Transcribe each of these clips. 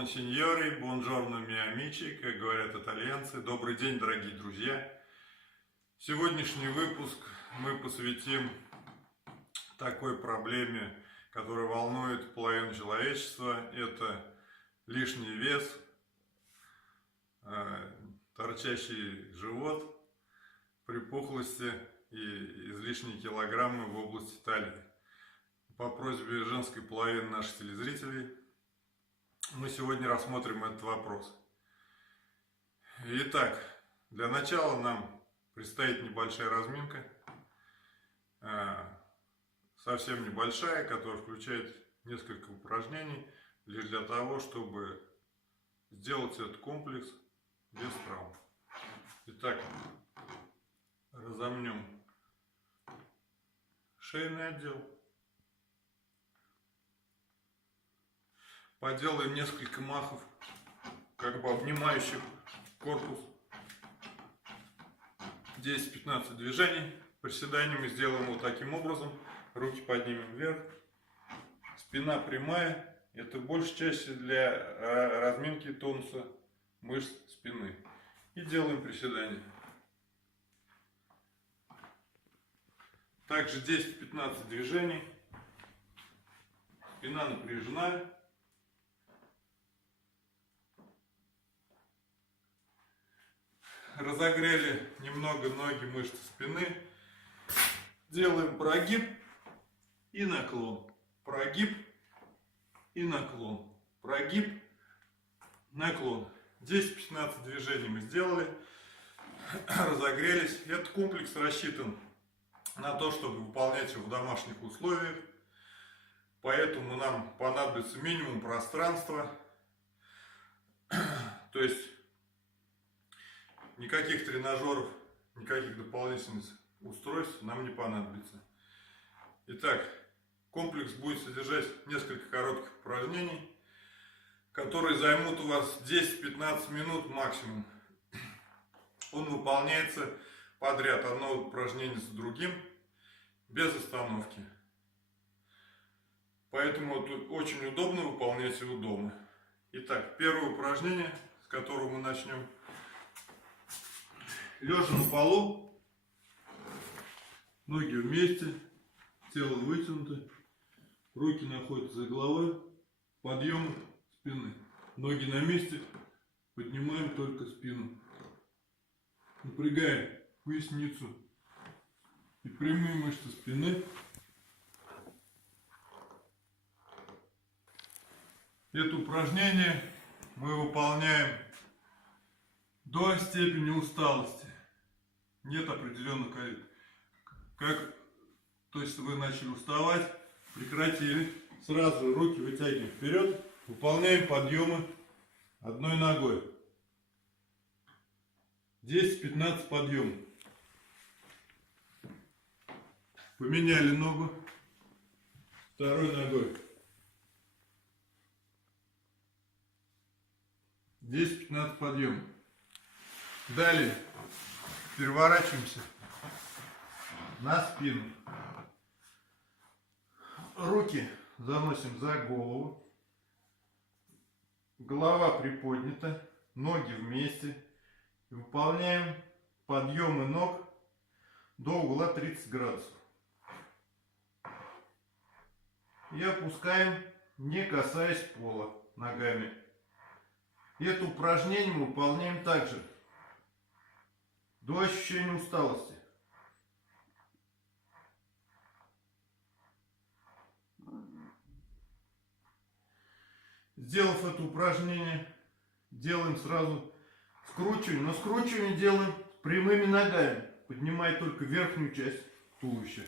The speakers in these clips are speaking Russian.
Buongiorno, signori, buongiorno, miei amici, как говорят итальянцы. Добрый день, дорогие друзья. Сегодняшний выпуск мы посвятим такой проблеме, которая волнует половину человечества. Это лишний вес, торчащий живот, припухлости и излишние килограммы в области талии. По просьбе женской половины наших телезрителей мы сегодня рассмотрим этот вопрос. Итак, для начала нам предстоит небольшая разминка, совсем небольшая, которая включает несколько упражнений, лишь для того, чтобы сделать этот комплекс без травм. Итак, разомнем шейный отдел. Поделаем несколько махов, как бы обнимающих корпус. 10-15 движений. Приседания мы сделаем вот таким образом. Руки поднимем вверх. Спина прямая. Это больше чаще для разминки тонуса мышц спины. И делаем приседания. Также 10-15 движений. Спина напряжена. Разогрели немного ноги, мышцы спины. Делаем прогиб и наклон. Прогиб и наклон. Прогиб, наклон. 10-15 движений мы сделали. Разогрелись. Этот комплекс рассчитан на то, чтобы выполнять его в домашних условиях. Поэтому нам понадобится минимум пространства. То есть никаких тренажеров, никаких дополнительных устройств нам не понадобится. Итак, комплекс будет содержать несколько коротких упражнений, которые займут у вас 10-15 минут максимум. Он выполняется подряд, одно упражнение за другим, без остановки. Поэтому очень удобно выполнять его дома. Итак, первое упражнение, с которого мы начнем. Лежа на полу, ноги вместе, тело вытянуто, руки находятся за головой, подъем спины. Ноги на месте, поднимаем только спину. Напрягаем поясницу и прямые мышцы спины. Это упражнение мы выполняем до степени усталости. Нет определенных то есть вы начали уставать, прекратили, сразу руки вытягиваем вперед, выполняем подъемы одной ногой. 10-15 подъемов. Поменяли ногу второй ногой. 10-15 подъемов. Далее переворачиваемся на спину. Руки заносим за голову. Голова приподнята, ноги вместе. И выполняем подъемы ног до угла 30 градусов. И опускаем, не касаясь пола ногами. Это упражнение мы выполняем также до ощущения усталости. Сделав это упражнение, делаем сразу скручивание, но скручивание делаем с прямыми ногами, поднимая только верхнюю часть туловища.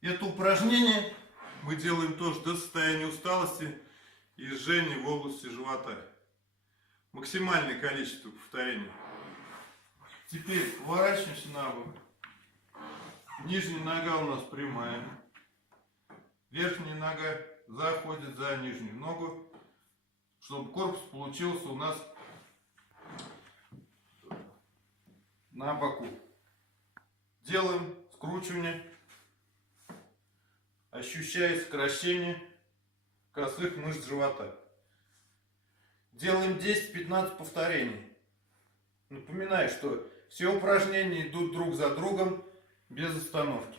Это упражнение мы делаем тоже до состояния усталости и жжения в области живота. Максимальное количество повторений. Теперь поворачиваемся на бок. Нижняя нога у нас прямая. Верхняя нога заходит за нижнюю ногу, чтобы корпус получился у нас на боку. Делаем скручивание, ощущая сокращение косых мышц живота. Делаем 10-15 повторений. Напоминаю, что все упражнения идут друг за другом без остановки.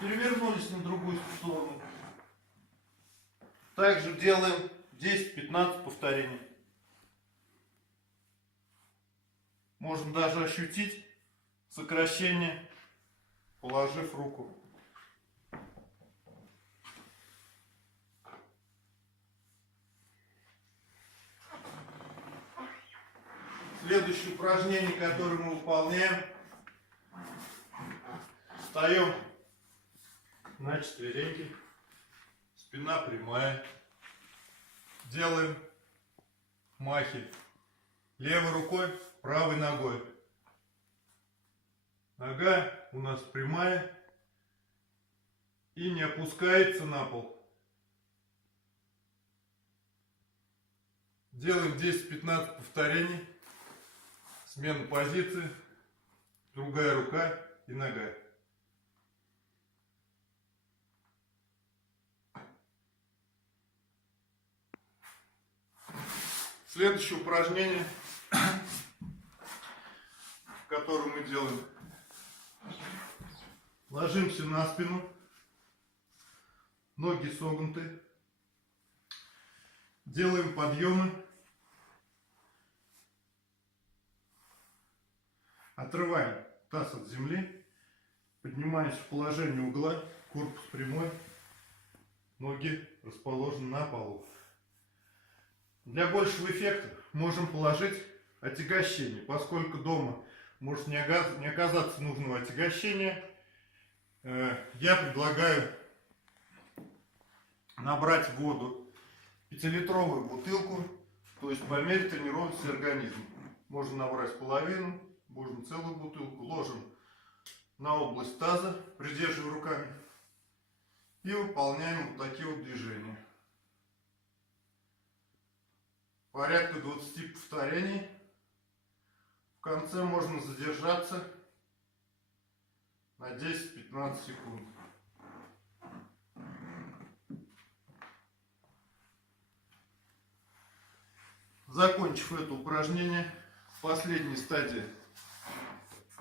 Перевернулись на другую сторону. Также делаем 10-15 повторений. Можно даже ощутить сокращение, положив руку. Следующее упражнение, которое мы выполняем, встаем на четвереньки, спина прямая, делаем махи левой рукой, правой ногой. Нога у нас прямая и не опускается на пол. Делаем 10-15 повторений. Смена позиции, другая рука и нога. Следующее упражнение, которое мы делаем. Ложимся на спину, ноги согнуты. Делаем подъемы. Отрываем таз от земли, поднимаемся в положение угла, корпус прямой, ноги расположены на полу. Для большего эффекта можем положить отягощение, поскольку дома может не оказаться нужного отягощения. Я предлагаю набрать воду в 5-литровую бутылку, то есть по мере тренировки организма. Можно набрать половину. Можно целую бутылку, ложим на область таза, придерживая руками, и выполняем вот такие вот движения. Порядка 20 повторений. В конце можно задержаться на 10-15 секунд. Закончив это упражнение, в последней стадии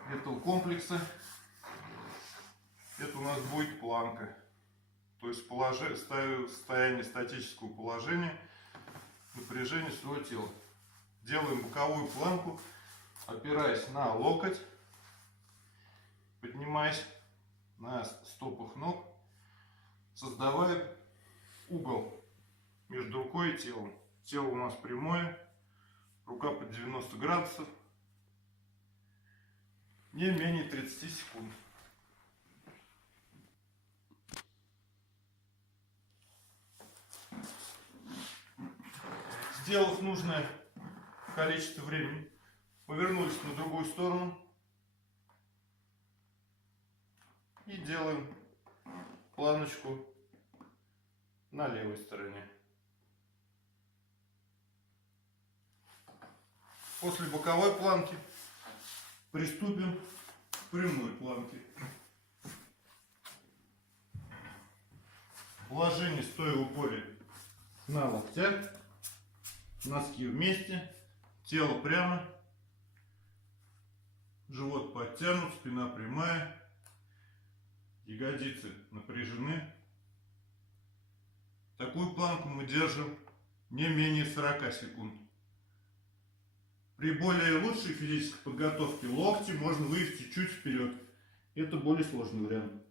этого комплекса, это у нас будет планка, то есть состояние статического положения, напряжение всего тела. Делаем боковую планку, опираясь на локоть, поднимаясь на стопах ног, создавая угол между рукой и телом. Тело у нас прямое, рука под 90 градусов. Не менее 30 секунд. Сделав нужное количество времени, повернулись на другую сторону и делаем планочку на левой стороне. После боковой планки приступим к прямой планке. Положение стоя в упоре на локтях, носки вместе, тело прямо, живот подтянут, спина прямая, ягодицы напряжены. Такую планку мы держим не менее 40 секунд. При более лучшей физической подготовке локти можно вывести чуть вперед. Это более сложный вариант.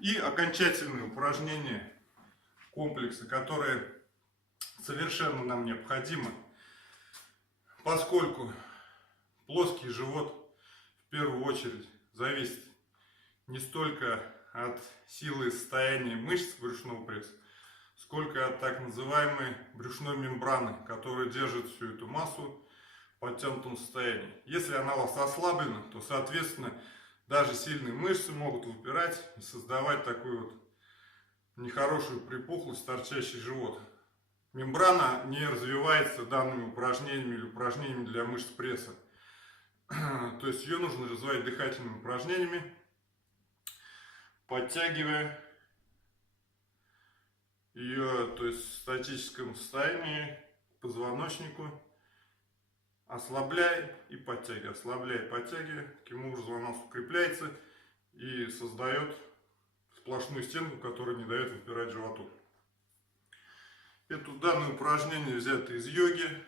И окончательное упражнение комплекса, которое совершенно нам необходимо, поскольку плоский живот в первую очередь зависит не столько от силы и состояния мышц брюшного пресса, сколько от так называемой брюшной мембраны, которая держит всю эту массу в подтянутом состоянии. Если она у вас ослаблена, то, соответственно, Даже сильные мышцы могут выпирать и создавать такую вот нехорошую припухлость, торчащий живот. Мембрана не развивается данными упражнениями или упражнениями для мышц пресса. То есть ее нужно развивать дыхательными упражнениями, подтягивая ее, то есть в статическом состоянии к позвоночнику, ослабляя и подтягивая, ослабляя и подтягивая. Таким образом у нас укрепляется и создает сплошную стенку, которая не дает выпирать животу. Это данное упражнение взято из йоги.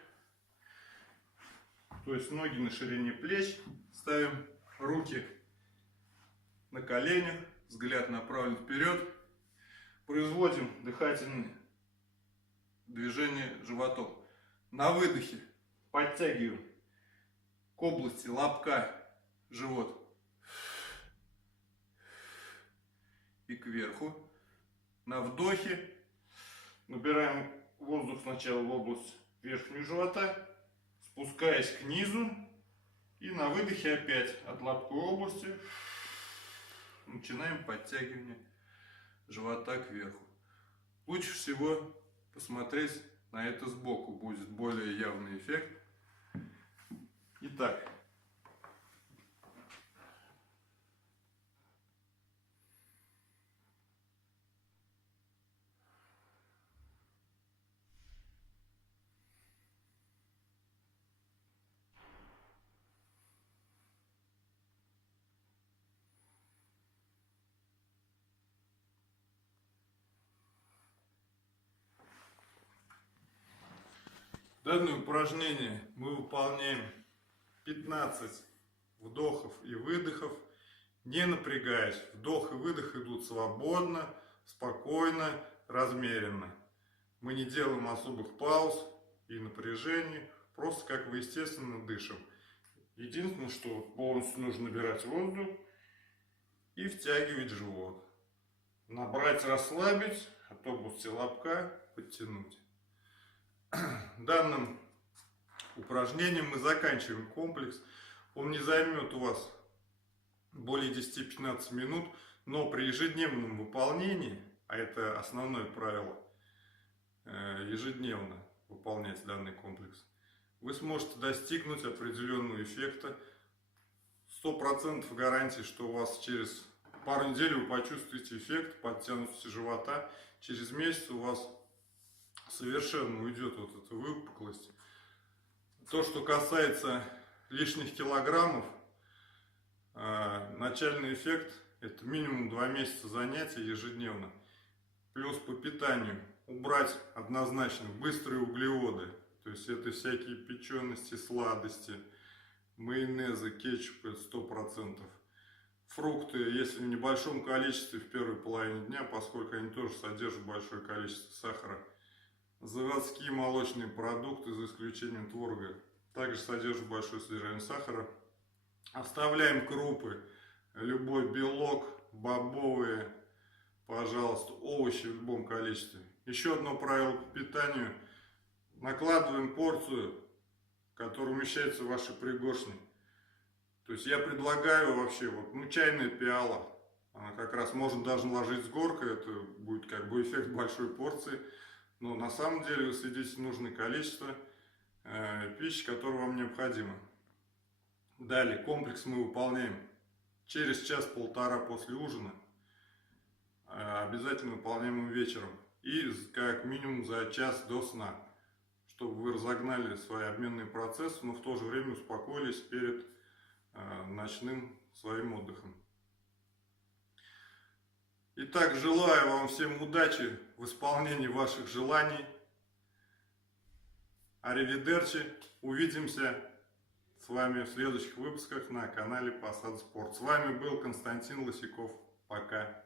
То есть ноги на ширине плеч, ставим руки на коленях, взгляд направлен вперед. Производим дыхательные движения животом. На выдохе подтягиваем к области лобка живот и кверху. На вдохе набираем воздух сначала в область верхнего живота, спускаясь к низу, и на выдохе опять от лобковой области начинаем подтягивание живота кверху. Лучше всего посмотреть на это сбоку, будет более явный эффект. Итак, данное упражнение мы выполняем 15 вдохов и выдохов, не напрягаясь. Вдох и выдох идут свободно, спокойно, размеренно. Мы не делаем особых пауз и напряжений, просто как вы естественно дышим. Единственное, что полностью нужно набирать воздух и втягивать живот. Набрать, расслабить, от области лобка подтянуть. Данным упражнением мы заканчиваем комплекс. Он не займет у вас более 10-15 минут, но при ежедневном выполнении, а это основное правило, ежедневно выполнять данный комплекс, вы сможете достигнуть определенного эффекта. 100% гарантии, что у вас через пару недель вы почувствуете эффект подтянутости живота. Через месяц у вас совершенно уйдет вот эта выпуклость. То, что касается лишних килограммов, начальный эффект — это минимум 2 месяца занятий ежедневно. Плюс по питанию убрать однозначно быстрые углеводы. То есть это всякие печености, сладости, майонезы, кетчупы 100%. Фрукты, если в небольшом количестве в первой половине дня, поскольку они тоже содержат большое количество сахара. Заводские молочные продукты, за исключением творога, также содержат большое содержание сахара. Оставляем крупы, любой белок, бобовые, пожалуйста, овощи в любом количестве. Еще одно правило по питанию. Накладываем порцию, которая умещается в ваши пригоршни. То есть я предлагаю вообще, вот, чайная пиала, она как раз можно даже наложить с горкой, это будет как бы эффект большой порции. Но на самом деле вы съедите нужное количество пищи, которое вам необходимо. Далее комплекс мы выполняем через час-полтора после ужина. Обязательно выполняем его вечером. И как минимум за час до сна. Чтобы вы разогнали свои обменные процессы, но в то же время успокоились перед ночным своим отдыхом. Итак, желаю вам всем удачи в исполнении ваших желаний. Аривидерчи. Увидимся с вами в следующих выпусках на канале Посад Спорт. С вами был Константин Лысяков. Пока.